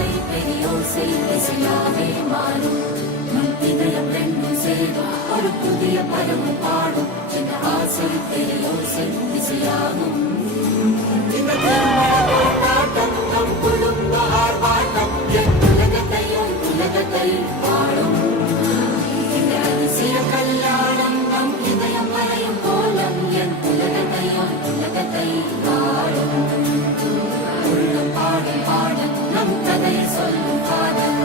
ஆசை பெரியோசை இசையாவே மாறும். நம் இதயம் ரெண்டும் சேரும் ஒரு புதிய பருவம் பாடும். இந்த ஆசை பெரியோசை இசையாகும். இந்த திருமண கொண்டாட்டம் நம் குடும்ப ஆர்ப்பாட்டம் என் உலகத்தையும் உலகத்தை வாழும். இந்த அதிசய கல்யாணம் நம் இதயம் வரையும் கோலம் என் உலகத்தையும் உலகத்தை வாழும். உள்ளம் பாடும் பாடல் நம் கதையை சொல்லும் காதல்.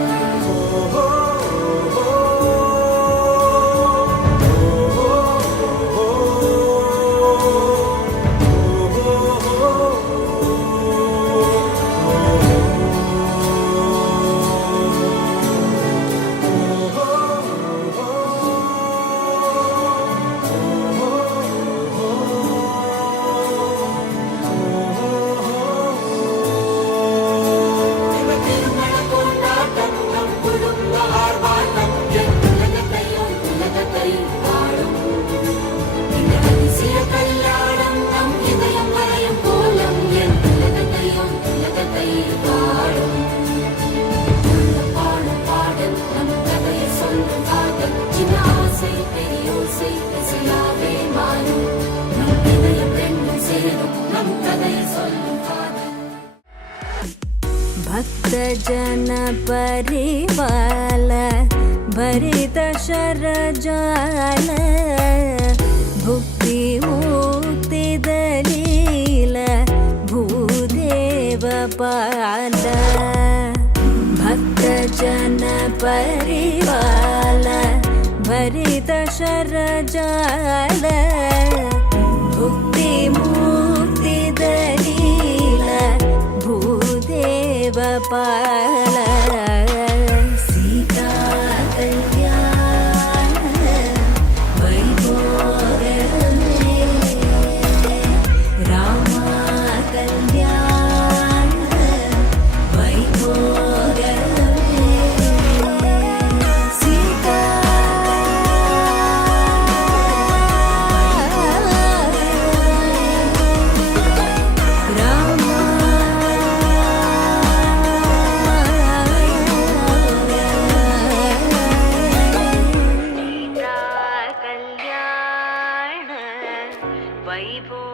भक्तजन परिवाल भरित शरजाल भुक्ति मुक्ति दलील भूदेव पाल. भक्तजन परिवाल भरित शरजाल भुक्ति मुक्ति दलील भूदेव पाल. सीता कल्याण वैभोगमे रामा कल्याण वैभोगमे सीता कल्याण वैभव